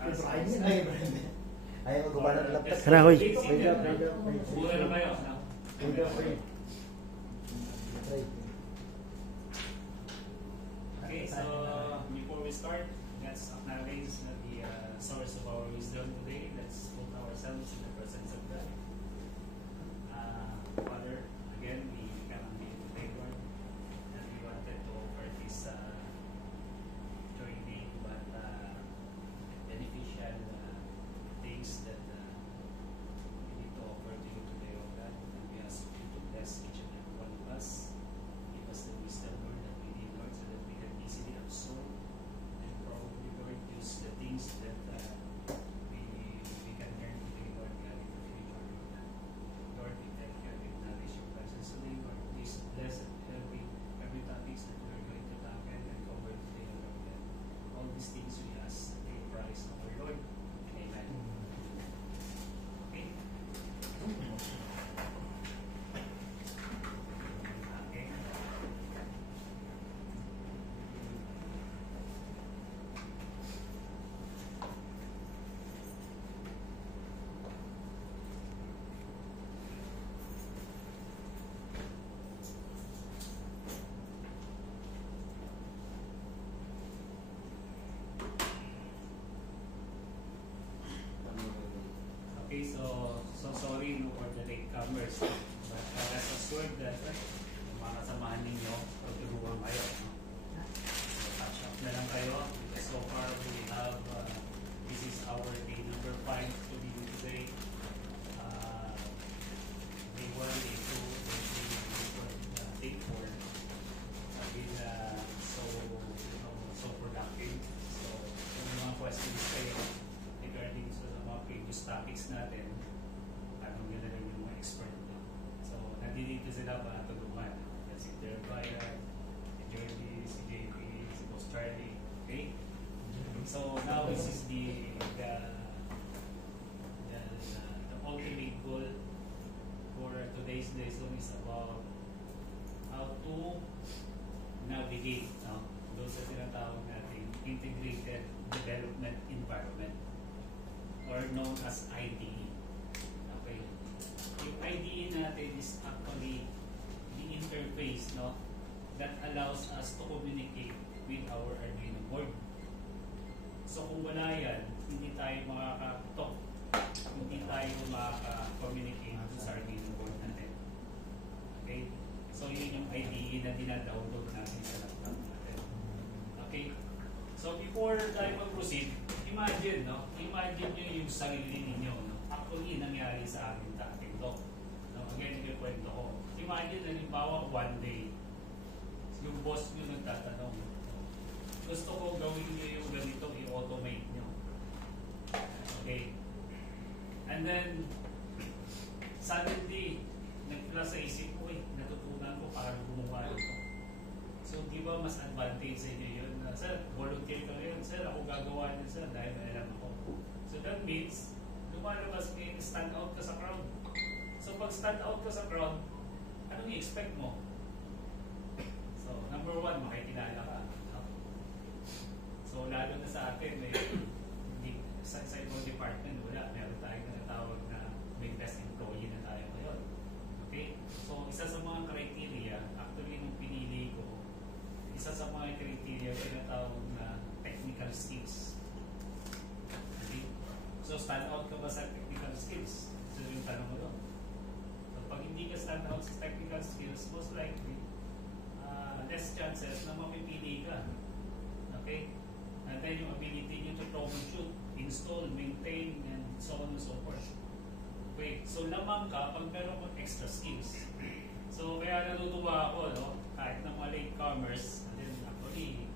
Ayaw mag-gumana ng laptop. Tara, hoy. Mura na kayo. Okay, so before we start, let's acknowledge that the source of our wisdom today. Let's put ourselves in the presence of God. Father, again, we come in favor and we wanted to offer this training, but beneficial things that we need to offer to you today, O God. And we ask you to bless each and every one of us. Give us the wisdom, Lord, that we need, Lord, so that we can easily absorb and probably, Lord, use the things that we can learn today, Lord, God, in the future, Lord. Lord, we thank you and acknowledge your presence today, Lord. Please bless every topics that we are going to tackle and cover today, Lord, God. All these things we ask in Christ our Lord. Amen. Okay? Okay. Okay, so sorry no for the latecomers, but rest assured that yung mga kasamahan ninyo, pagturuan kayo. No? So catch up na lang kayo. So far we have, this is our day number 5 to be today. Day 1, day 2, day 3, day 4. I've been so productive. So kung may mga questions kayo regarding sa mga previous topics natin, anong yun na rin yung mga expert nyo. So, nandito sila para tulungan. That's si Dervaya, si Jordy, si JP, si Boss Charlie. Okay? So, now this is the ultimate goal for today's lesson is about how to navigate doon sa tinatawag natin integrated development environment, or known as IDE. Okay. Yung IDE natin is actually the interface, no, that allows us to communicate with our Arduino board. So kung wala yan, hindi tayo makaka-talk, hindi tayo makaka-communicate sa Arduino board natin. Okay? So yun yung IDE na dinadownload natin sa laptop natin. Okay? So before tayo mag-proceed, imagine nyo yung sarili ninyo. No? Actually, nangyari sa akin dati ito. No? Again, yung kwento ko. Imagine, halimbawa, one day, yung boss nyo nagtatanong, gusto ko gawin nyo yung ganito, i-automate nyo. Okay? And then, suddenly, nagpula sa isip ko, natutunan ko paano gumawa ito. So, di ba mas advantage sa inyo yun? Sir, volunteer ka ngayon. Sir, ako gagawa niyo, sir, dahil may alam ako. So, that means, lumalabas kayo, stand out ka sa crowd. So, pag stand out ka sa crowd, anong i-expect mo? So, number 1, makikilala ka. So, lalo na sa atin, sa ibang department, wala. Meron tayong natawag na may best employee na tayo ngayon. Okay? So, isa sa mga criteria, actually, nung pinili ko, isa sa mga criteria tinatawag na technical skills. Okay? So, stand out ka ba sa technical skills? So, yung tanong mo doon. So, pag hindi ka stand out sa technical skills, most likely, less chances na mamipili ka. Okay? And then yung ability nyo to troubleshoot, install, maintain, and so on and so forth. Okay? So, lamang ka pag meron kang extra skills. So, kaya natutuwa ako, no? Kahit na mga latecomers, and then actually,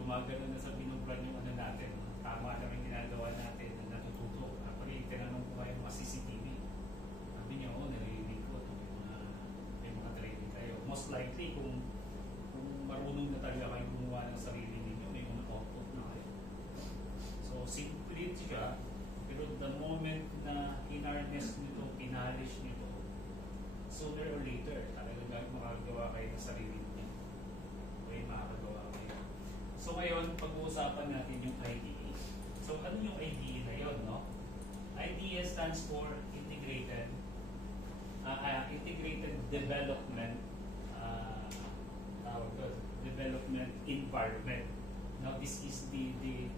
gumagano na sa binubran yung ano natin. Tama na rin ginagawa natin na natututo. Actually, tinanong ko kayo mga CCTV. Sabi niyo, narinig ko, may mga training kayo. Most likely, kung marunong na talaga kayo gumawa ng sarili ninyo, may mga output na kayo. So, simple siya, pero the moment na in-harness nito, in-polish nito, sooner or later, talagang makagawa kayo ng sarili niyo. Okay, makakagawa kayo. So ngayon, pag-uusapan natin yung IDE. So, ano yung IDE na yun, no? IDE stands for Integrated Development Development Environment. Now, this is the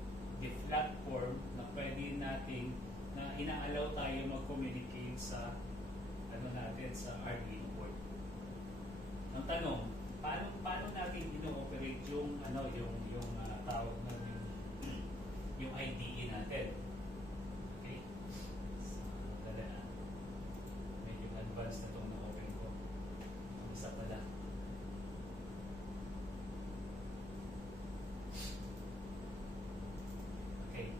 platform na pwede natin na inaalaw tayo mag-communicate sa sa Arduino board. Ang tanong, paano natin ino-operate yung tawag na yung IDE natin? Okay? So, medyo advanced na itong na-open ko. Isa pala. Okay.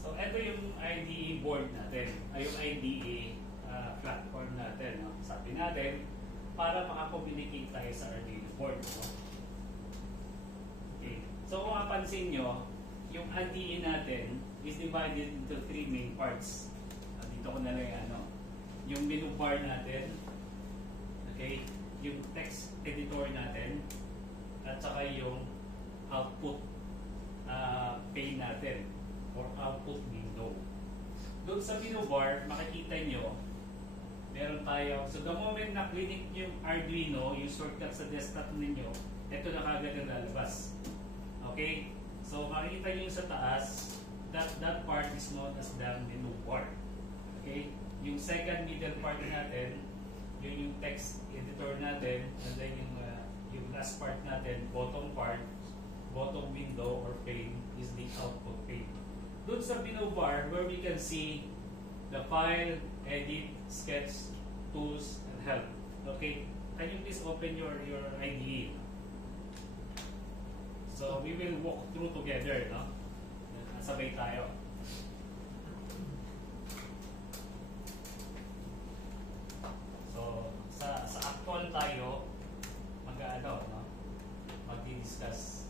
So, ito yung IDE board natin, ay yung IDE platform natin. No? Sabi natin, para makakommunicate tayo sa Arduino board. No? Okay. So, kung mapansin nyo, yung IDE natin is divided into three main parts. Dito ko na lang yung menu bar natin, okay, yung text editor natin, at saka yung output pane natin or output window. Doon sa menu bar, makikita nyo, meron tayo. So the moment na click yung Arduino, yung shortcut sa desktop ninyo, ito na kagad ang lalabas. Okay? So makikita nyo sa taas, that part is known as the menu bar. Okay? Yung second middle part natin, yun yung text editor natin, and then yung last part natin, bottom window or pane is the output pane. Doon sa menu bar where we can see the file, edit, sketch, tools, and help. Okay? Can you please open your IDE? So we will walk through together, no? Sabay tayo. So sa actual tayo no? Magdi-discuss.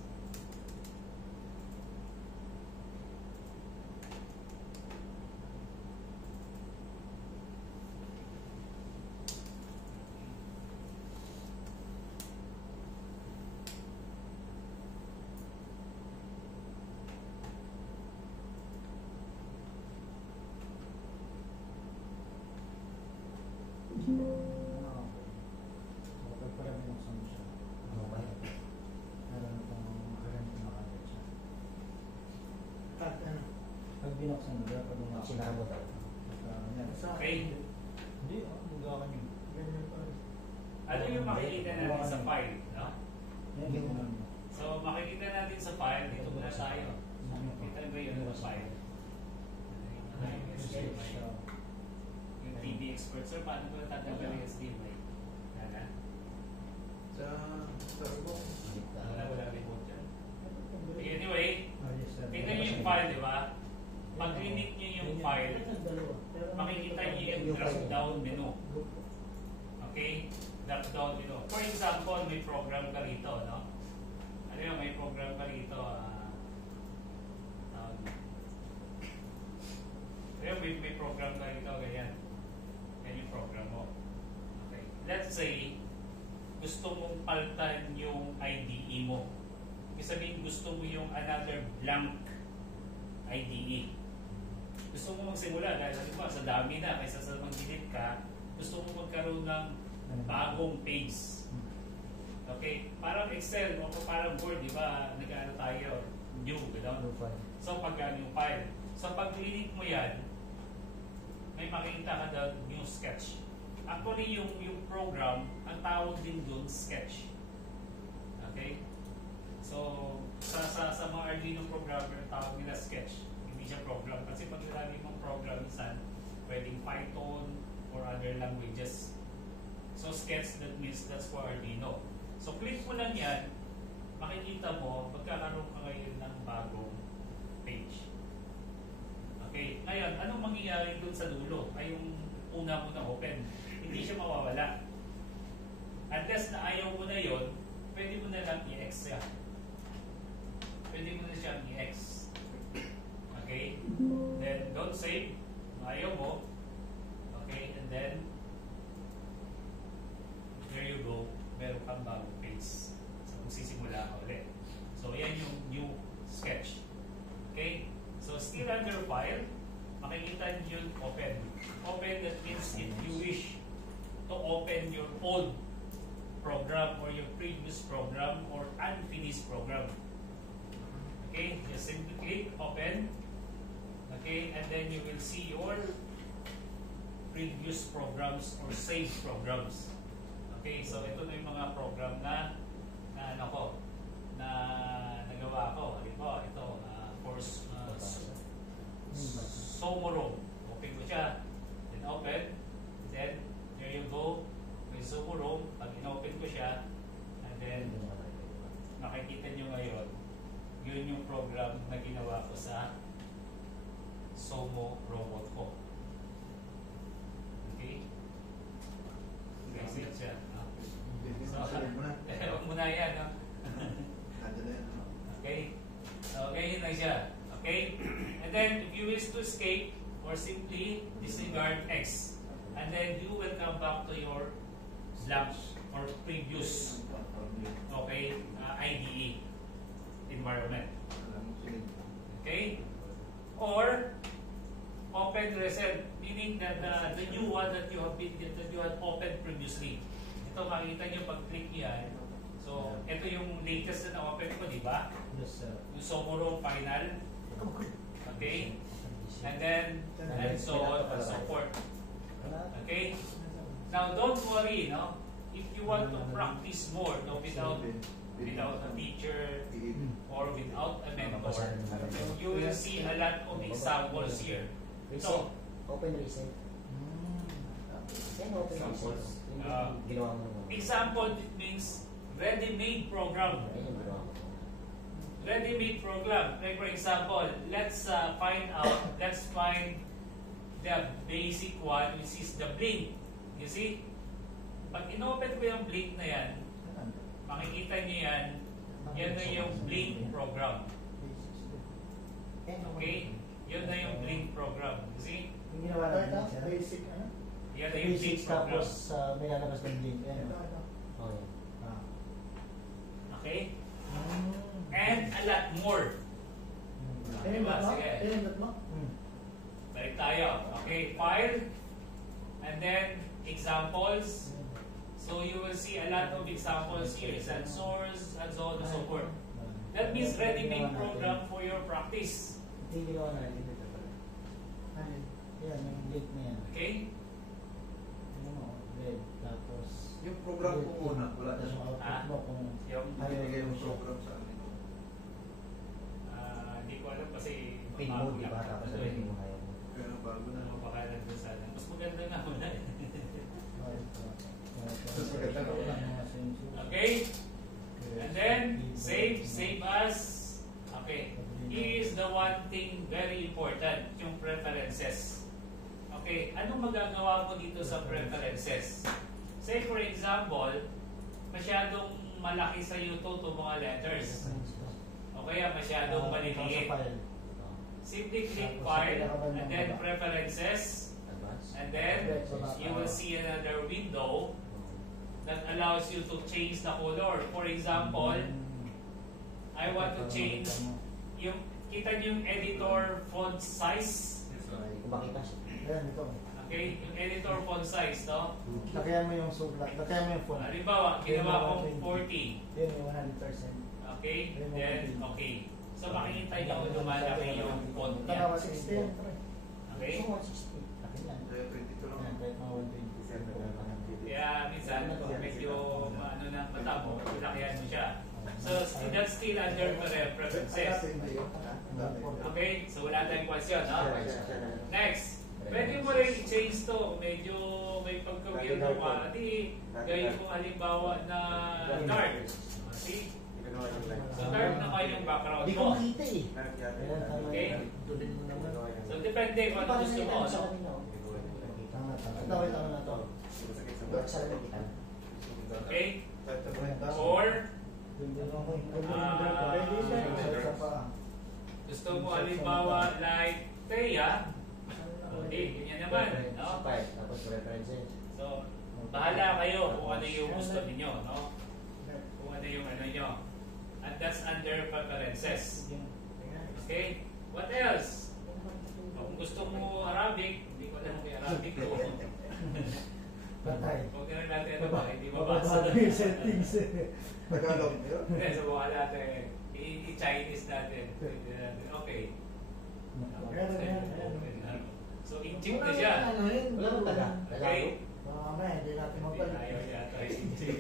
Pag binuksan mo, dapat mo Sinama daw. Okay. Hindi, magawa ka niyo. Ano yung makikita natin sa file, no? Yan. So makikita natin sa file, dito muna tayo. Kita ba yun sa file? Yung TV expert, sir, paano ba tatanggal yung SDMI? Wala remote dyan. Anyway, tingnan nyo yung file, di ba? Pag click nyo yung file, makikita nyo yung drop-down menu. Okay? Drop-down menu. For example, may program ka rito, no? Ano yun, may program ka rito. May program ka rito, ganyan. Yan yung program mo. Okay. Let's say, gusto mong palitan yung IDE mo. Ibig sabihin, gusto mo yung another blank IDE. Gusto mo magsimula dahil halimbawa sa dami na kaysa sa mag-delete ka, gusto mo magkaroon ng bagong page. Okay? Parang Excel o parang Word, di ba? Nag-ano tayo, new, gano'n? So, pag-new file. So, pag-click mo yan, may makikita ka daw new sketch. Actually, yung program, ang tawag din doon, sketch. Okay? So, sa mga Arduino programmer, tawag nila sketch. Hindi siya program. Kasi pag nilagay mong program, minsan, pwedeng Python or other languages. So, sketch, that means that's for Arduino. So, click mo lang yan, makikita mo, magkakaroon ka ngayon ng bagong page. Okay? Ngayon, anong mangyayari dun sa dulo? Ay yung una mo na open. Hindi siya mawawala. Unless na ayaw mo na yon, pwede mo na lang i-X siya. Pwede mo na siyang i-X. Okay? Then, don't save. Kung ayaw mo, then there you go, meron kang bagong page. So magsisimula ka ulit. So yan yung new sketch. Okay? So still under file, makikita niyo yung open. Open, that means if you wish to open your old program or your previous program or unfinished program. Okay? Just simply click open. Okay? And then you will see your previous programs or saved programs. Okay? So ito na yung mga program na ano ko, na nagawa ko. Halimbawa, ito, Somoro. Open ko siya. Then open. Then, there you go. May Somoro. Pag in-open ko siya, and then, makikita nyo ngayon, yun yung program na ginawa ko sa Somo robot ko. Okay? Kasi siya. So, huwag mo na yan, no? Okay? So, ganyan lang siya. Okay? And then, if you wish to escape or simply disregard X, and then you will come back to your blank or previous IDE environment. Okay? Or open reset, meaning that the new one that you had opened previously. Ito makikita nyo pag click yan. So, ito yung latest na na-open ko, di ba? Yes, sir. Yung Somoro final. Okay? And then, and so on and so forth. Okay? Now, don't worry, no? If you want to practice more, no, without a teacher or without a mentor, you will see a lot of examples here. So, Open reset. Yan, open reset. Ginawa mo naman. example, it means ready-made program. Ayun, ginawa mo. Ready-made program. Like for example, let's find the basic one, which is the blink. You see? Pag in-open ko yung blink na yan, makikita niyo yan, yan na yung blink program. Okay? Yun na yung blink program. You see? Yung ginawa natin, sir. Basic, ano? Yan na yung blink Basic program. tapos may lalabas ng link. Ayan. Oh, yan. Okay? And a lot more. Diba? Sige. Pinindot mo? Balik tayo. Okay, file. And then, examples. So you will see a lot of examples here. Sensors, and so on and so forth. That means ready-made program for your practice. Ito yung ginawa natin dito pala. Ano? Yan, yung link na yan. Okay? Ano, red. Tapos, Yung program ko muna, wala na tapos yung siya. output mo kung Yung, Binigay yung program sa akin. hindi ko alam kasi Pin bago mode, di lang ba? ako Tapos to sabihin eh. mo ngayon. Kaya nang bago na. Ano, baka nandun sana. Mas maganda nga muna eh. Okay? And then, save as. Okay. Here is the one thing very important, yung preferences. Okay, anong magagawa mo dito sa preferences? Say for example, masyadong malaki sa YouTube itong mga letters. O kaya masyadong maliliit. Simply click File, and then Preferences, Advance. and then you will see another window that allows you to change the color. For example, I want to change yung, kita niyo yung editor font size. Kung makita siya. Ayan, ito. Okay, yung editor font size, no? Lakayan mo yung sulat. Lakayan mo yung font. Halimbawa, ginawa kong 40. Yan yung 100%. Okay, then okay. So makikita niyo kung lumalaki yung font niya. Tanawa 16. Okay? So, 160. Laki yan. Kaya 22 lang. Ayan, kahit mga 120. Kaya minsan, medyo ano na mata mo, lakihan mo siya. So that's still under preferences. Okay? So wala tayong question, no? Next. Pwede mo rin i-change to. Medyo may pagka-weirdo ka. Di, gawin mo halimbawa na dark. See? So dark na kayo yung background Hindi ko mo. makita eh. Ayan, tama Okay. yan. Tulin mo naman. So depende kung ano gusto mo, no? Tama, tama. Ito, ito na to. Dark sa rin kita. Okay? Or, gusto mo halimbawa like Thea, okay, ganyan naman, no? Tapos preferences. So, bahala kayo kung ano yung gusto ninyo, no? Kung ano yung ano nyo. And that's under preferences. Okay? What else? Kung gusto mo Arabic, hindi ko alam kung may Arabic ko. Patay. Huwag na natin ano ba, hindi mabasa. Mababasa yung settings. Tagalog yun. Hindi, subukan natin. I-Chinese natin. Okay. So, in-chip na siya. Ano yun? Wala nang taga. Okay? Mamaya, hindi natin Hindi mapalik. ayaw yata in-chip.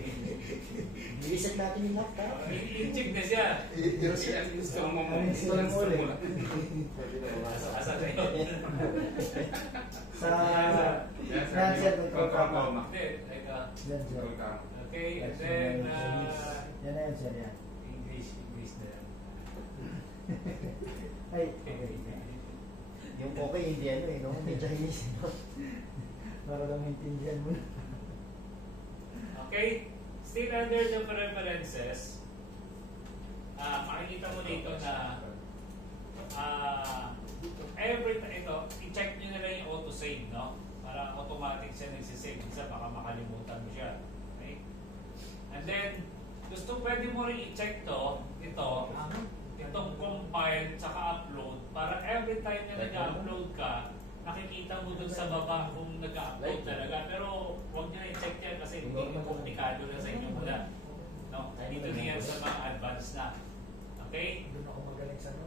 I-reset natin yung laptop. In-chip na siya. Gusto mo mo. Gusto mo ulit. Asa na yun? Sa... Yan, sir, may programa. Hindi, ito. Yan, sir. Okay, and then, Yan na yan, sir, yan. English na yan. Ay, okay. Yung okay, hindi ano eh, no? May Chinese. Para lang maintindihan mo na. Okay, still under the preferences, makikita mo dito na every time ito, i-check nyo na lang yung auto-save, no? Para automatic siya nagsisave. Isa, baka makalimutan mo siya. Okay? And then, pwede mo rin i-check itong compile tsaka upload para every time na nag-upload ka, nakikita mo dun sa baba kung nag-upload talaga. Pero huwag nyo na i-check yan kasi hindi komplikado na sa inyo muna. No? Dito na yan sa mga advanced na. Okay? Doon ako magaling sa ano.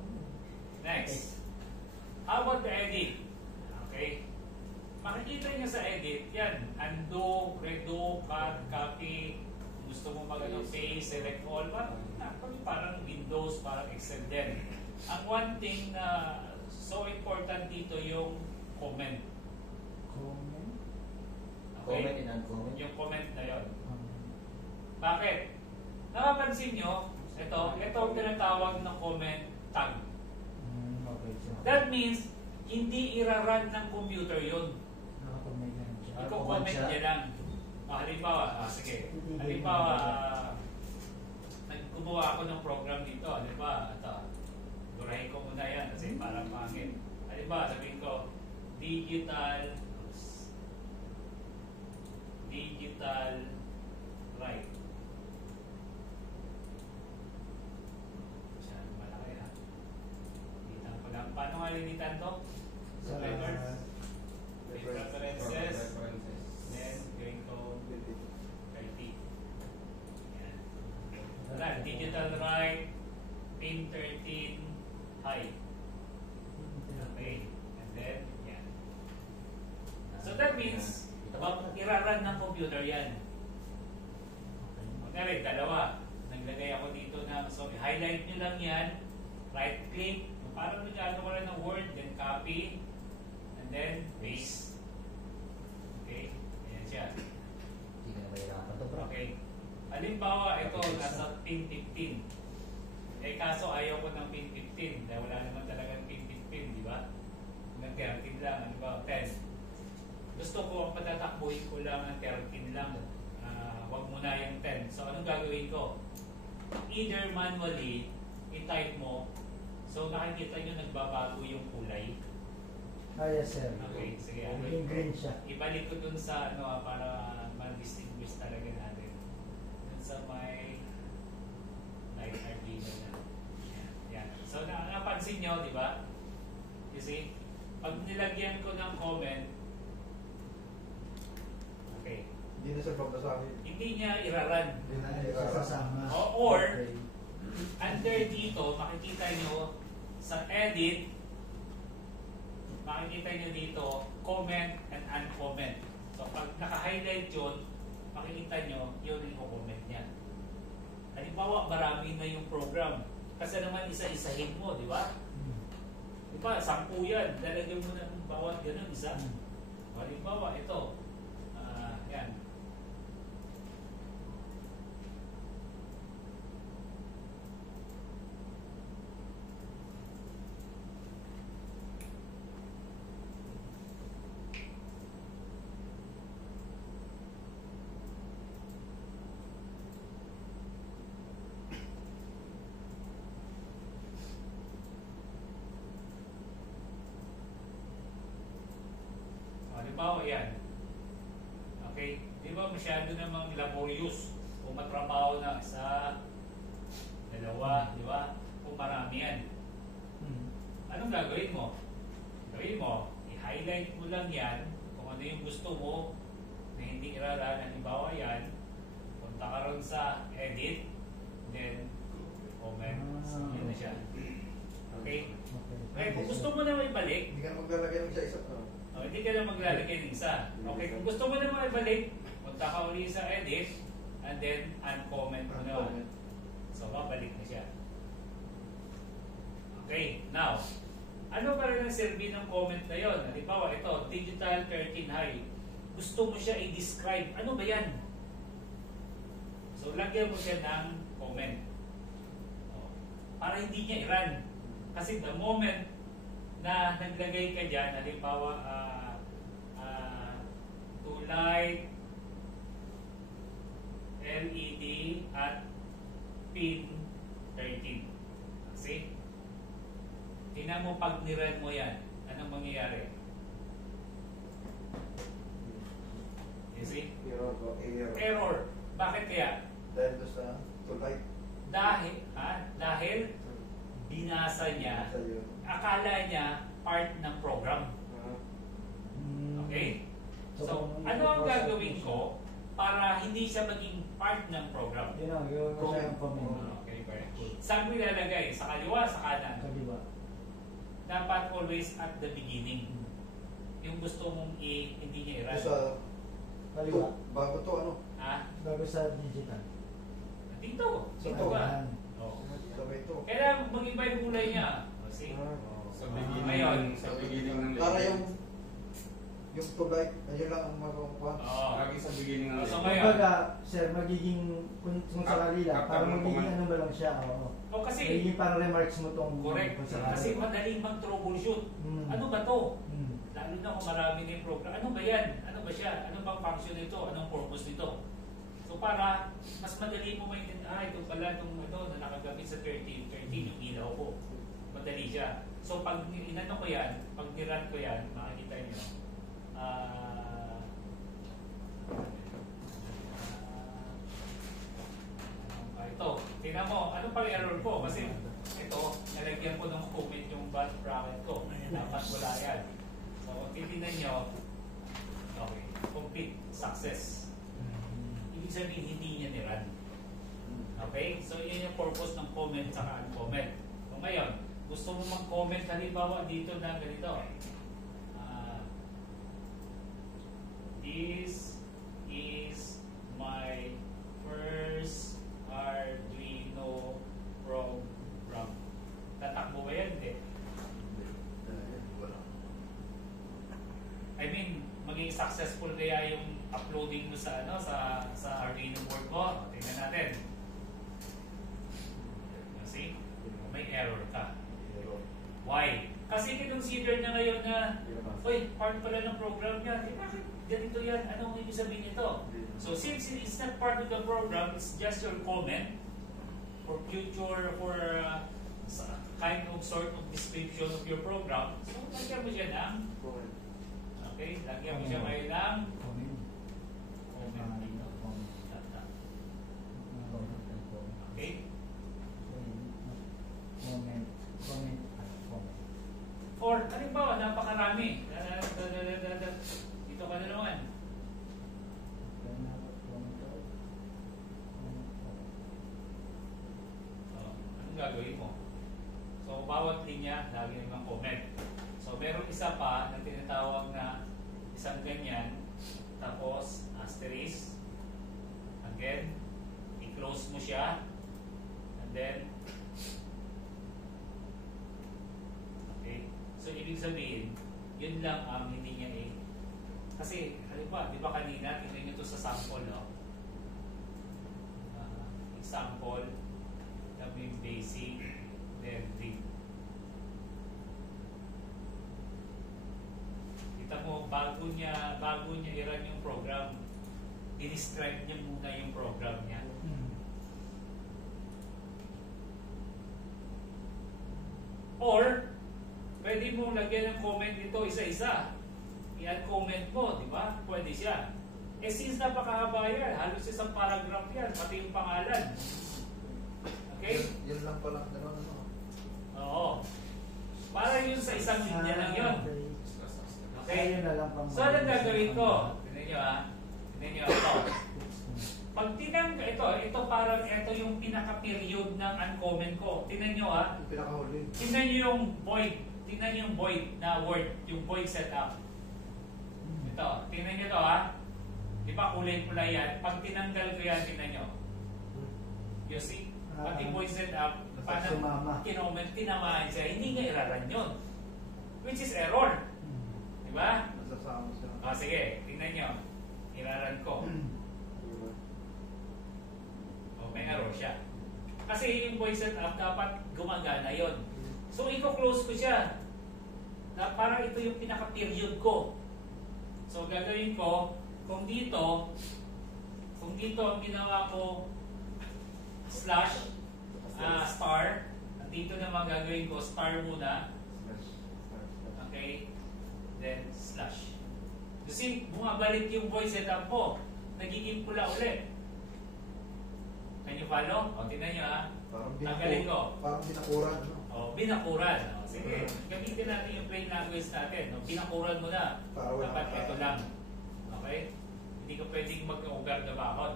Next. How about the edit? Okay? Makikita niyo sa edit, yan. Undo, redo, cut, copy. Gusto mo paste, select all. Parang Windows, parang Excel din. Ang one thing na so important dito yung comment. Comment? Comment and uncomment. Yung comment na yon. Bakit? Nakapansin nyo, ito ang tinatawag na comment tag. Okay, sir. That means, hindi irarun ng computer yun. Nakakomment yan siya. Iko-comment niya lang. Halimbawa, sige. Halimbawa, nagkubuha ako ng program dito. Halimbawa, burahin ko muna yan kasi parang pangit. Halimbawa, sabihin ko, digital right. Siya, malaki ha. Linitan ko lang. Paano nga linitan to? Sa Preferences. Then, going to 30. Yan. Wala, digital right, pin 13, high. Okay. And then, yan. So that means, irarun ng computer yan. Magkari, dalawa. Naglagay ako dito na, so highlight nyo lang yan, right click, parang nagagawa lang ng Word, then copy, and then paste. Okay? Ayan siya. Hindi ka na mahirapan to, bro. Okay. Halimbawa, ito, nasa pin 15. Eh, kaso ayaw ko ng pin 15. Dahil wala naman talagang pin 15, di ba? Ng 13 lang, halimbawa 10. Gusto ko, ang patatakbuhin ko lang ng 13 lang. Wag muna yung 10. So, anong gagawin ko? Either manually, i-type mo. So, nakikita nyo nagbabago yung kulay. Yes, sir. Okay, sige. Naging green siya. Ibalik ko dun sa para ma-distinguish talaga natin. Dun sa may light Arduino na. Yan. So, napansin nyo, di ba? You see? Pag nilagyan ko ng comment, okay, Hindi na siya babasahin. hindi niya irarun. Hindi na niya Sasama. Or, under dito, makikita nyo sa edit, makikita nyo dito, comment and uncomment. So, pag naka-highlight yun, makikita nyo, yun yung comment niya. Halimbawa, marami na yung program. Kasi naman isa-isahin mo, di ba? Di ba, 10 yan. Lalagyan mo ng bawat ganun, isa. Halimbawa, ito. Yan. Di Halimbawa yan. Okay? Di ba masyado namang laborious kung matrabaho na isa, dalawa, di ba? Kung marami yan. Anong gagawin mo? Gawin mo, i-highlight mo lang yan kung ano yung gusto mo na hindi irara. Halimbawa yan, punta ka ron sa edit, then comment. Yun na siya. Okay? Okay, kung gusto mo na ibalik, Hindi ka na maglalagay ng isa-isa. hindi ka na maglalagay ng isa. Okay, kung gusto mo na ibalik, punta ka uli sa edit, and then uncomment mo na. So, babalik na siya. Okay, now, ano pa rin ang serbi ng comment na yon? Halimbawa, ito, Digital 13 High. Gusto mo siya i-describe. Ano ba yan? So, lagyan mo siya ng comment. Para hindi niya i-run. Kasi the moment na naglagay ka dyan, halimbawa, to light LED at pin 13. See? Tingnan mo pag nirun mo yan, anong mangyayari? You see? Error. Bakit kaya? Dahil doon sa tulay. Dahil binasa niya, Sa yun. akala niya part ng program. Okay? So, ano ang gagawin ko para hindi siya maging part ng program? Yun ang gawin mo siya yung comment. Okay, very good. Saan mo ilalagay? Sa kaliwa, sa kanan? Kaliwa. Dapat always at the beginning. Yung gusto mong hindi niya i-run. Sa Kaliwa. bago to, ano? Ha? Bago sa digital. Dito. Sa Dito ba? Ayan. Oo. Sabay to. Kailangan mag-iba yung kulay niya. O, see? Sa beginning, Ngayon, sa beginning ng Para lesson. yung tulay, ayun lang ang magawa. Oo. Lagi sa beginning ng So, lesson. ngayon, Kumbaga, sir, magiging, kung sakali lang, Kap- para kap- magiging kap- ano ba lang siya, oo. o kasi, Magiging parang remarks mo tong correct. kung sakali. Kasi madaling mag-troubleshoot. Hmm. Ano ba to? Hmm. Lalo na kung marami na yung program. Ano ba yan? Ano ba siya? Ano bang function nito? Anong purpose nito? So para mas madali mo maintindihan, ito pala itong na nakagamit sa 13 yung ilaw ko. Madali siya. So pag inano ko yan, pag nirun ko yan, makikita niyo. Ito, tingnan mo, ano pang error ko? Kasi ito, nalagyan ko ng comment yung band bracket ko. Dapat wala yan. So, kung titignan nyo, okay, complete, success. Ibig sabihin, hindi niya nirun. Okay? So, yun yung purpose ng comment sa uncomment. So, ngayon, gusto mo mag-comment, halimbawa dito na ganito. This is my first Arduino program. Tatakbo ba yan? Hindi. I mean, maging successful kaya yung uploading mo sa sa Arduino board mo. Tingnan natin. See? May error ka. Why? Kasi kinonsider niya ngayon na, oy, part pala ng program yan. Eh, bakit ganito yan? Anong ibig sabihin nito? So since it's not part of the program, it's just your comment for future, for kind of sort of description of your program. So lagyan mo siya ng, okay, lagyan mo siya ngayon ng Comment. comment dito. Okay? Comment. Comment. Or, halimbawa, napakarami. Dito ka na naman. Anong gagawin mo? So, bawat linya, lagi naman comment. So, meron isa pa na tinatawag na isang ganyan, tapos asterisk. Again, i-close mo siya. And then, okay. So, ibig sabihin, yun lang ang hindi niya kasi, halimbawa, di ba kanina, tingnan nyo ito sa sample, no? Example, sabi yung basic, then read. Kita mo, bago niya i-run yung program, i-describe niya muna yung program niya. Or, pwede mong lagyan ng comment dito isa-isa. I-add comment comment mo, di ba? Pwede siya. Eh since napakahaba yan, halos isang paragraph yan, pati yung pangalan. Okay? Yan lang pala. Ano? Oo. Para yun sa isang linya lang yun. Okay? Ayun na lang pang- So, anong gagawin ko? Tignan nyo ha. Tignan nyo ito. Pag tinang ito parang ito yung pinaka-period ng uncommon ko. Tignan nyo ha. Yung pinakahuli. Tignan nyo yung void. Tignan nyo yung void na word. Yung void setup. Ito. Tignan nyo ito ha. Di ba kulay-kulay yan? Pag tinanggal ko yan, tignan nyo. You see? Pati void setup, Sumama. kinoment, tinamaan siya, hindi niya iraran yun. Which is error. Di ba? Nasasama siya. Sige, tingnan nyo. Iraran ko. May error siya. Kasi yung voice setup, dapat gumagana yon. So, i-close ko siya. Na parang ito yung pinaka-period ko. So, gagawin ko, kung dito ang ginawa ko, slash, star, dito naman gagawin ko, star muna. Okay? Then, slash. Kasi bumabalik yung voice setup ko. Nagiging pula ulit. Can you follow? O, tingnan nyo ha. Tanggalin ko. Parang binakuran. Ano? O, binakuran. O, sige. Gamitin natin yung plain language natin. O, binakuran mo na. Para wala Dapat ka- ito lang. Okay? Hindi ka pwedeng mag-ugar na bakod.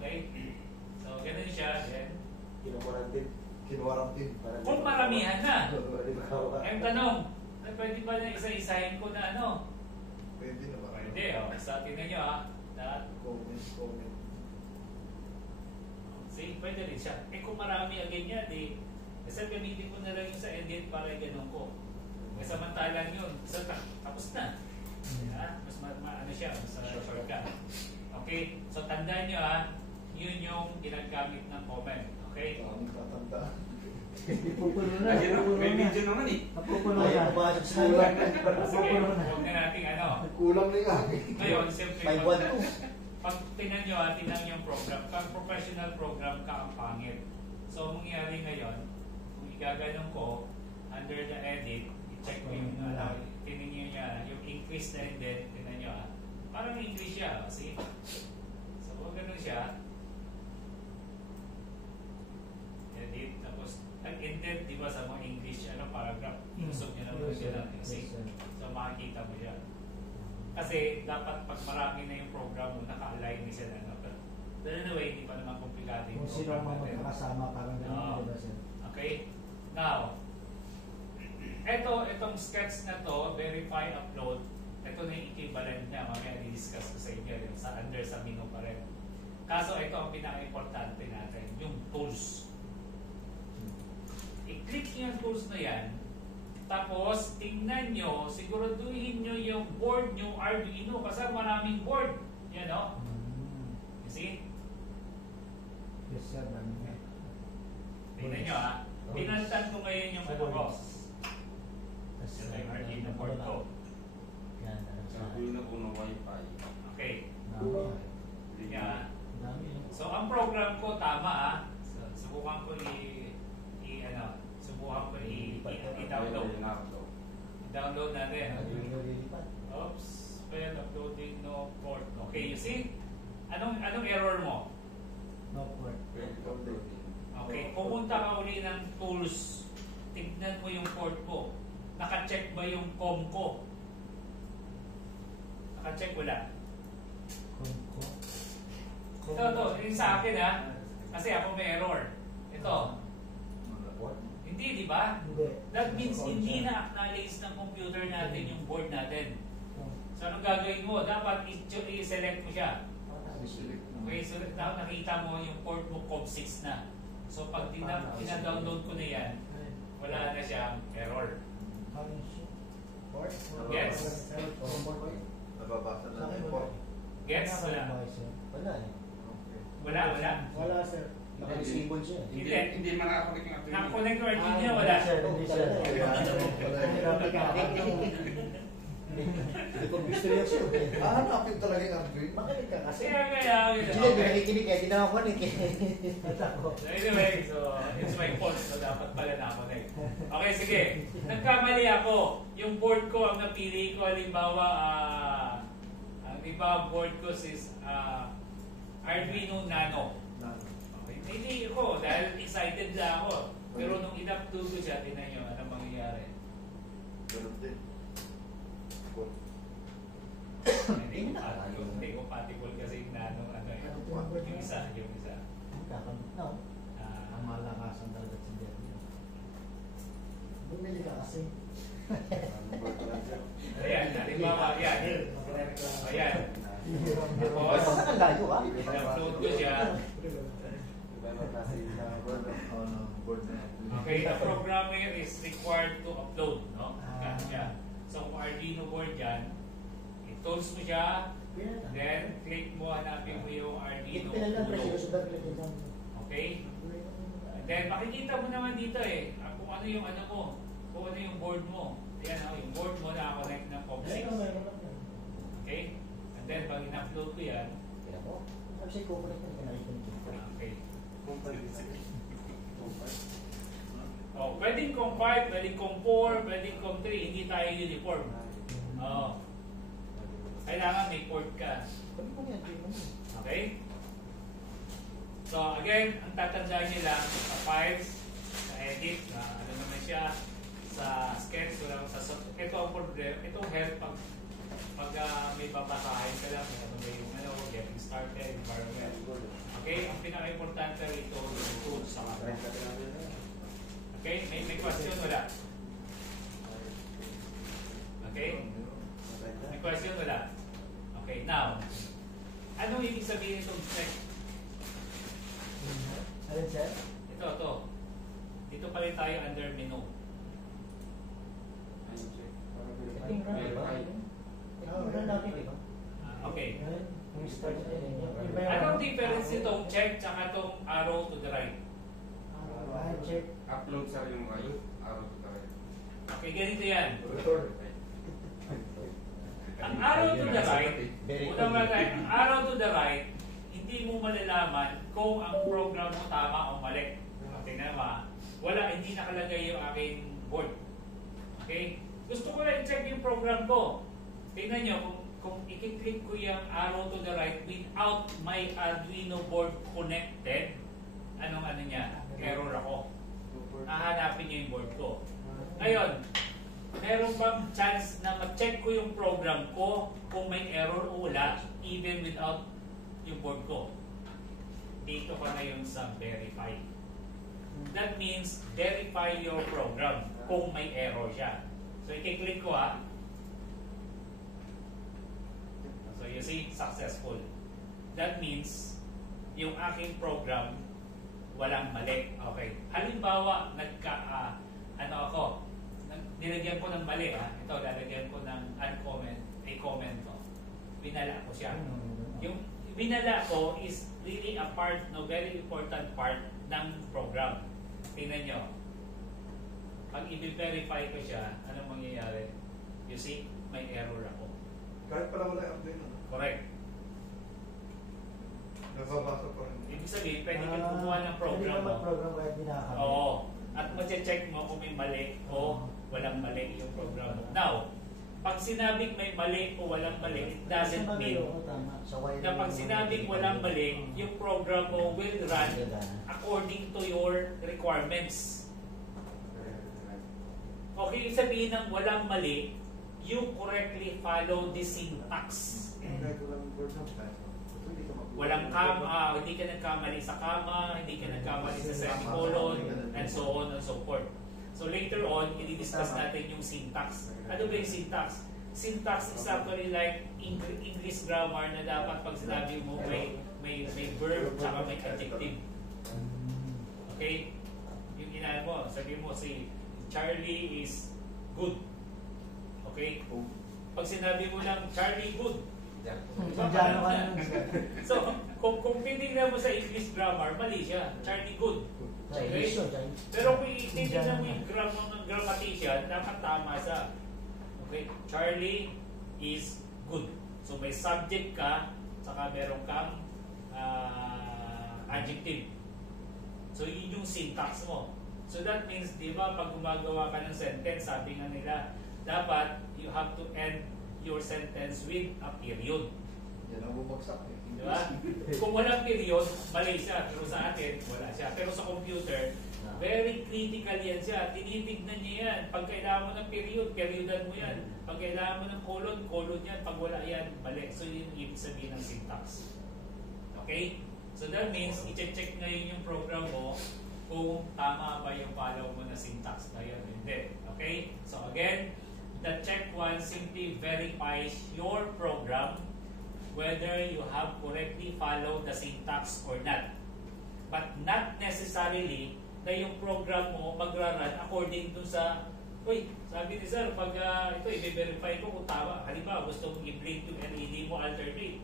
Okay? So, ganun siya. Then, Kinuwarantin. kung maramihan na. Pwede Ang tanong, pwede ba na isa-isahin ko na ano? na ba? Pwede. O, sa tingnan nyo ha. Comment. See, pwede rin siya. Eh kung marami agad yan, kasi gamitin ko na lang yung sa edit para ganun ko. Eh samantalang yun, tapos na. Mas ano siya, mas shortcut. Okay? So tandaan nyo ha, yun yung ginagamit ng comment. Okay? Ang tatanda. Ipupuno na. Ayun, Napupuno may na. video naman eh. Napupuno Ayaw na. pumasok sa kulang. Sige, Napupuno na. huwag na natin ano. Kulang na nga. Ngayon, siyempre, 5-1-2. pag tingnan nyo ha, tingnan yung program. Pag professional program ka, ang pangit. So, ang mangyayari ngayon, kung igaganon ko, under the edit, i-check ko yung, tingnan nyo niya, yung increase na indent, tingnan nyo ha. Parang increase siya, see? So, kung ganun siya, edit, tapos, ang-indent, di ba, sa mga English, paragraph, iusog nyo naman siya natin, see? So, makikita mo siya. Kasi dapat pag marami na yung program mo, naka-align ni sila. But anyway, hindi pa naman komplikado yung Kung sino ang program mga natin. magkakasama, parang Oo. gano'n, di ba sir? Okay? Now, itong sketch na to, verify, upload, ito na yung equivalent niya. Mamaya i-discuss ko sa inyo yung sa under sa menu pa rin. Kaso ito ang pinaka-importante natin, yung tools. I-click nyo yung tools na yan. Tapos, tingnan nyo, siguraduhin nyo yung board nyo, Arduino, kasi maraming board. Yan, no? You see? Yes sir, dami nga. Tingnan nyo, ha? Pinalitan ko ngayon yung ano ko. Ito yung Arduino board ko. Yan. Sabi na po ng wifi. Okay. Hindi Yan. Dami. So, ang program ko, tama, ha? Subukan ko i-download. I-download natin. Oops. Fail uploading, no port. Okay, you see? Anong error mo? No port. Okay, pumunta ka uli ng tools. Tignan mo yung port ko. Naka-check ba yung COM ko? Naka-check wala. Ito, yung sa akin ha. Kasi ako may error. Ito. Hindi, di ba? Hindi. That means hindi na-acknowledge ng computer natin yung board natin. So, anong gagawin mo? Dapat i-select mo siya. Okay, so nakita mo yung port mo COM6 na. So, pag tina-download ko na yan, wala na siyang error. Port? Yes. Nababasa na yung port. Gets? Wala. Wala eh. Wala. Wala sir. Naka-disable siya. Hindi makakabit ng ating Nakakonect ko yung niya, wala. Hindi sir. Wala. Hirap ka. Hindi ko misteryoso. Hahanapin talaga yung Arduino. Magaling ka kasi. Kaya yun. Hindi, Okay. nakikinig kaya di na ako panik eh. So anyway, so it's my fault. So dapat pala na ako na eh. Okay, sige. Nagkamali ako. Yung board ko, ang napili ko, halimbawa, board ko is Arduino Nano. Okay. Hindi ako, dahil excited lang ako. Pero nung in-upload ko siya, tinan nyo, anong mangyayari. Ganun din. Hindi compatible kasi yung Nano, ano yun. Yung isa. Kakamit na. Ang malakasan talaga si Jerry. Bumili ka kasi. Ayan, halimbawa, yan. Ayan. Tapos, Tapos, layo ah. in-upload ko siya. Okay, the programmer is required to upload, no? Yan siya. So, kung Arduino board yan, i-tools mo siya, then click mo, hanapin mo yung Arduino ulo. Okay? And then, makikita mo naman dito eh, kung ano yung ano mo, kung ano yung board mo. Yan, yung board mo na-connect ng COM6. Okay? And then, pag in-upload ko yan, Kaya mo, sabi siya kukulit na nakikinig. okay. Oh, pwedeng COM 5, pwedeng COM 4, pwedeng COM 3, hindi tayo uniform. Oh. Kailangan may port ka. Sabi ko yan, di mo. Okay? So again, ang tatandaan nyo lang sa files, sa edit, na ano naman siya, sa sketch, wala sa ito ang problem, itong help pag may babasahin ka lang, ano ba yung ano, getting started, environment. Okay? Ang pinaka-importante rito, yung tools sa mga. Okay? May question wala? Okay? May question wala? Okay, now, anong ibig sabihin itong check? Alin sir? Ito. Dito pa rin tayo under menu. Tingnan di ba? Tingnan natin di ba? Okay. Kung start na yun. Anong difference itong check tsaka itong arrow to the right? Check. Upload sa yung araw to tayo. Okay, ganito yan. Ang arrow to the right, unang bagay, ang arrow to the right, hindi mo malalaman kung ang program mo tama o mali. Tingnan mo, hindi nakalagay yung aking board. Okay? Gusto ko lang i-check yung program ko. Tingnan nyo, kung i-click ko yung arrow to the right without my Arduino board connected, anong ano niya? Error ako. Hahanapin niyo yung board ko. Ngayon, meron bang chance na ma-check ko yung program ko kung may error o wala even without yung board ko? Dito ka ngayon sa verify. That means verify your program kung may error siya. So, i-click ko ha. So, you see, successful. That means yung aking program walang mali. Okay. Halimbawa, nilagyan ko ng mali ha. Ito, lalagyan ko ng uncomment, a comment ko. Binala ko siya. Yung binala ko is really a part, very important part ng program. Tingnan nyo. Pag i-verify ko siya, anong mangyayari? You see, may error ako. Kahit pala wala yung Arduino. Correct. Nababasa pa rin. Ibig sabihin, pwede kang kumuha ng program Pwede mo. ka mag-program kahit di nakakamit. Oo. At mag-check mo kung may mali o walang mali yung program mo. Now, pag sinabing may mali o walang mali, it doesn't mean na pag sinabing walang mali, yung program mo will run according to your requirements. Okay, sabihin ng walang mali, you correctly follow the syntax. Kahit walang board ng class. Walang hindi ka nagkamali sa kama, hindi ka nagkamali sa semicolon, and so on and so forth. So later on, i-discuss natin yung syntax. Ano ba yung syntax? Syntax is actually like English grammar na dapat pag sinabi mo may verb tsaka may adjective. Okay? Yung inaan mo, sabi mo si Charlie is good. Okay? Pag sinabi mo lang Charlie good, Indiano ka naman sir. so, kung titignan mo sa English grammar, mali siya. Charlie good. Chinese yun, Chinese. Pero kung titignan mo yung grammatician, dapat tama siya. Okay? Charlie is good. So may subject ka, saka meron kang adjective. So yun yung syntax mo. So that means, di ba, pag gumagawa ka ng sentence, sabi nga nila, dapat you have to end your sentence with a period. Yan ang bumagsak eh. Di ba? Kung walang period, mali siya. Pero sa atin, wala siya. Pero sa computer, very critical yan siya. Tinitignan niya yan. Pag kailangan mo ng period, periodan mo yan. Pag kailangan mo ng colon, colon yan. Pag wala yan, mali. So yun yung ibig sabihin ng syntax. Okay? So that means, i-check ngayon yung program mo kung tama ba yung follow mo na syntax na yun. Hindi. Okay? So again, the check one simply verifies your program whether you have correctly followed the syntax or not. But not necessarily na yung program mo magra-run according to sa, uy, sabi ni sir, pag ito, i-verify ko kung tama. Halimbawa, gusto mong i-blink yung LED mo alternate.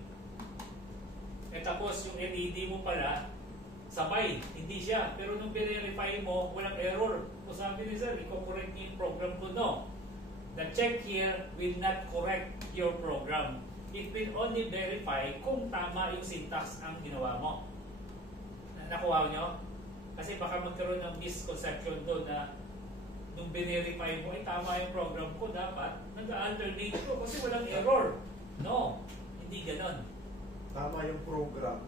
Tapos yung LED mo pala, sabay, hindi siya. Pero nung verify mo, walang error. So sabi ni sir, i-correct niyo yung program ko. No. The check here will not correct your program. It will only verify kung tama yung syntax ang ginawa mo. Nakuha nyo? Kasi baka magkaroon ng misconception doon na nung verify mo, ay tama yung program ko, dapat nag-alternate ko kasi walang error. No. Hindi ganon. Tama yung program.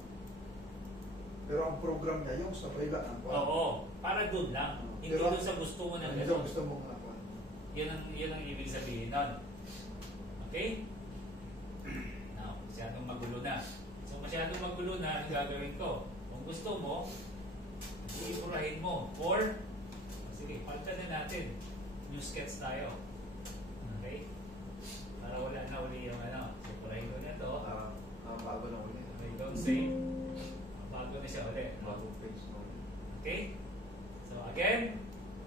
Pero ang program niya, yung sabay lang ang Oo. Para doon lang. Hindi Pero, doon sa gusto mo na Hindi gano'n. gusto mong nakuha. Yun ang ibig sabihin nun. Okay? Now, masyadong magulo na. So, masyadong magulo na ang gagawin ko. Kung gusto mo, iipurahin mo. Or, sige, palitan na natin. New sketch tayo. Okay? Para wala na uli yung ano. Ipurahin ko na ito. Bago na ulit. Okay, don't say. Bago na siya ulit. Bago page na ulit. Okay? So again,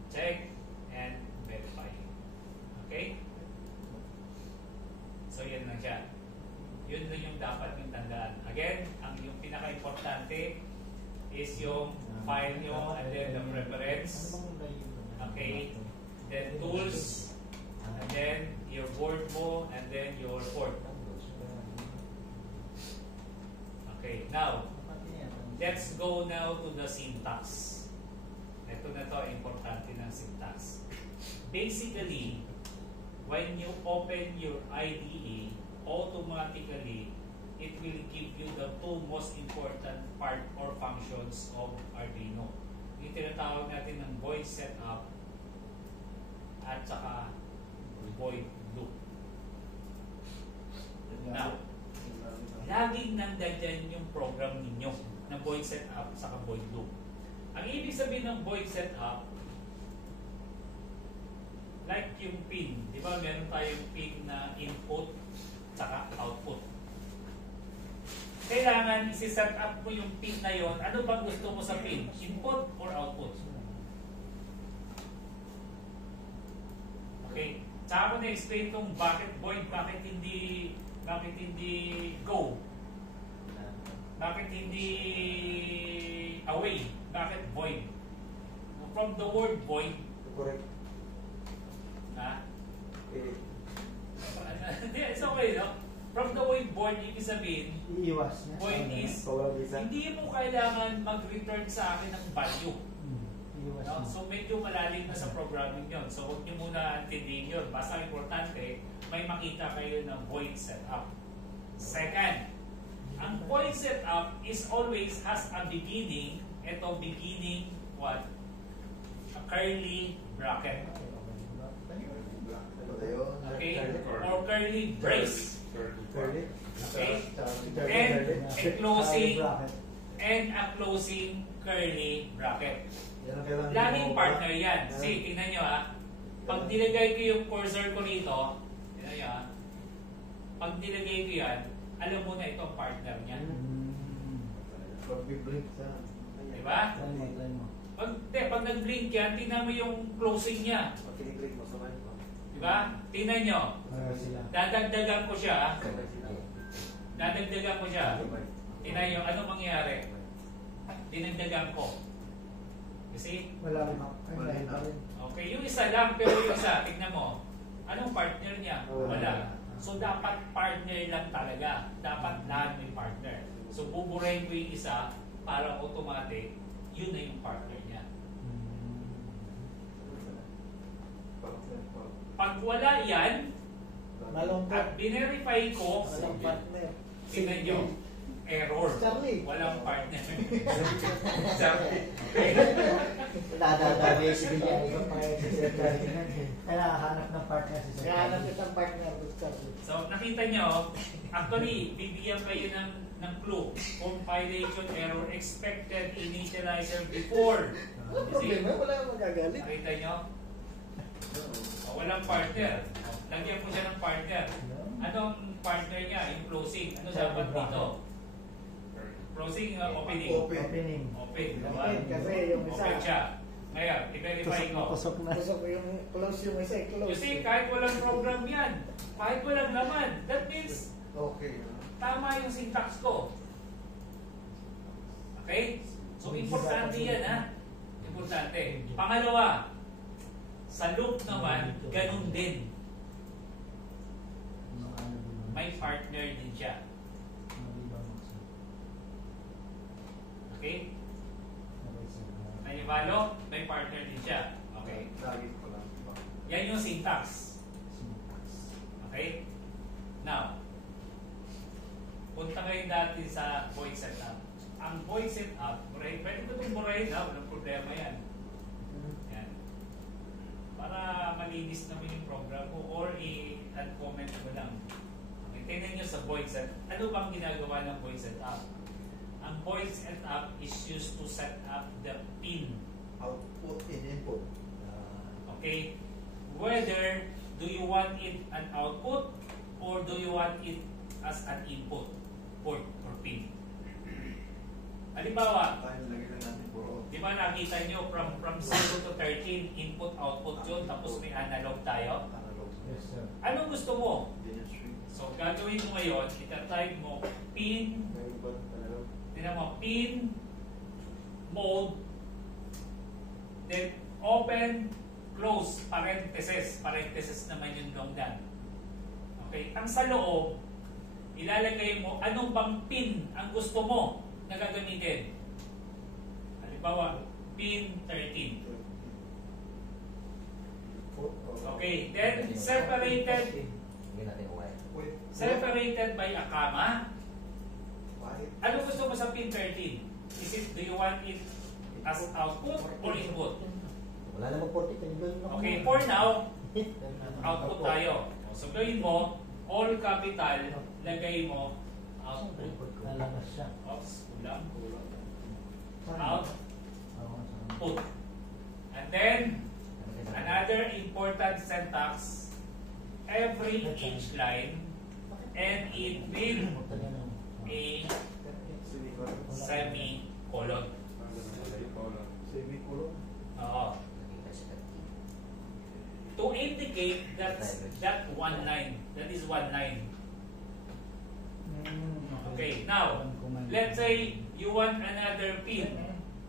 check and verify. Okay? So yan lang siya. Yun lang yung dapat yung tandaan. Again, ang yung pinaka-importante is yung file nyo and then the preference. Okay? Then tools, and then your board mo, and then your port. Okay, now, let's go now to the syntax. Ito na to, importante ng syntax. Basically, when you open your IDE, automatically, it will give you the two most important part or functions of Arduino. Yung tinatawag natin ng void setup at saka void loop. Now, laging nandyan yung program ninyo na void setup sa void loop. Ang ibig sabihin ng void setup, like yung pin, di ba meron tayong pin na input saka output. Kailangan isi-set up mo yung pin na yon. Ano bang gusto mo sa pin? Input or output? Okay. Tsaka ako na-explain kung bakit void, bakit hindi go? Bakit hindi away? Bakit void? From the word void, Correct. na? Eh, Hindi, it's okay, no? From the word void, ibig sabihin, Iiwas niya. void is, hindi mo kailangan mag-return sa akin ng value. Iiwas No? niya. So medyo malalim na sa programming yun. So huwag niyo muna antindihin yun. Basta importante, may makita kayo ng void setup. Second, ang void setup is always has a beginning. Ito beginning what? A curly bracket. Okay? Or curly brace. Curly. Okay? Curly. And a closing Bracket. and a closing curly bracket. Yan ang kailangan Laging mo- partner yan. See, tingnan nyo ha. Pag nilagay ko yung cursor ko rito, tingnan nyo ha. Pag nilagay ko yan, alam mo na itong partner niya. Pag biblink sa... Diba? Try mo, try mo. Pag nag-blink yan, tingnan mo yung closing niya. Pag kiniklик mo sa mic mo. Diba? Tingnan nyo. Para sila. Dadagdagan ko siya ha. Dadagdagan ko siya. Tingnan nyo, ano mangyayari? Dinagdagan ko. Kasi, Wala rin ako. Ay, Wala lain pa na. rin. okay, yung isa lang, pero yung isa, tingnan mo. Anong partner niya? Wala. So dapat partner lang talaga. Dapat lahat may partner. So buburahin ko yung isa para automatic, yun na yung partner niya. Pag wala yan, Malungkot. at binerify ko, Walang partner. tingnan nyo, error. Charlie. Walang partner. Dadadabi si Bilyan. Ikaw pa yung Charlie. Kaya hanap ng partner si Sir. Kaya hanap kitang partner with Charlie. So nakita nyo, actually, bibigyan kayo ng clue. Compilation error expected initializer before. Ano You see? problema? Wala akong magagalit. Nakita nyo? Walang partner. Lagyan mo siya ng partner. Anong partner niya? Yung closing. Ano dapat dito? Closing, opening. Opening. Open. Diba? Open, kasi yung isa. Open siya. Ngayon, i-verify ko. Pusok na. Pusok yung close yung isa. Close. You see, kahit walang program yan, kahit walang laman, that means Okay. tama yung syntax ko. Okay? So, importante yan, ha? Importante. Pangalawa, sa loop naman, ganun din. May partner din siya. Okay? Nanibalo, may partner din siya. Okay? Lagi ko lang. Yan yung syntax. Okay? Now, punta kayo dati sa void setup. Ang void setup, pwede ko itong burahin na, walang problema yan. Yan. Para malinis naman yung program ko or i-add comment ko lang. Okay, tingnan nyo sa void setup. Ano bang ginagawa ng void setup? Ang void setup is used to set up the pin. Output in input. Okay? Whether do you want it an output or do you want it as an input port or pin. Halimbawa, Tayo lagay na natin puro. di ba nakita nyo from 0 to 13 input output yun tapos may analog tayo? Analog. Yes, sir. Anong gusto mo? Dentistry. So gagawin mo ngayon, ita-type mo pin, May iba analog. tinan mo pin mode, then open, close, parentheses naman yung long dan. Okay, ang sa loob, ilalagay mo anong bang pin ang gusto mo na gagamitin. Halimbawa, pin 13. Okay, then separated by a comma. Ano gusto mo sa pin 13? Is it, do you want it as output or input? Wala namang 40. Okay, for now, output tayo. So, gawin mo, all capital, lagay mo, output. Lalabas siya. Oops, kulang. Saan? Output. And then, another important syntax, every each line, end it with a semicolon. Semicolon. Oo. To indicate that one line, that is one line. Okay, now, let's say you want another pin.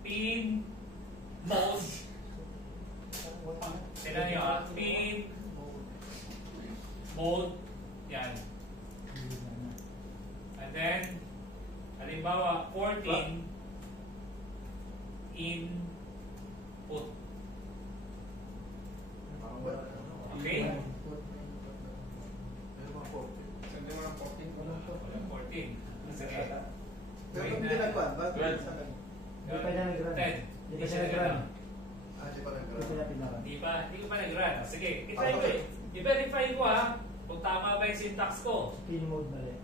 Pin mode. Tignan nyo ha. Pin mode. Yan. And then, halimbawa, 14 input. Okay? Sandi mo ng 14. Walang 14. Sige. Pero kung ginagawa, bakit? 12. Hindi pa niya nag-run. 10. Hindi pa siya nag-run. Di pa Hindi pa niya pinarun. Di ko pa nag-run. Sige, i-try ko eh. I-verify ko ha, kung tama ba yung syntax ko. Pin mode mali.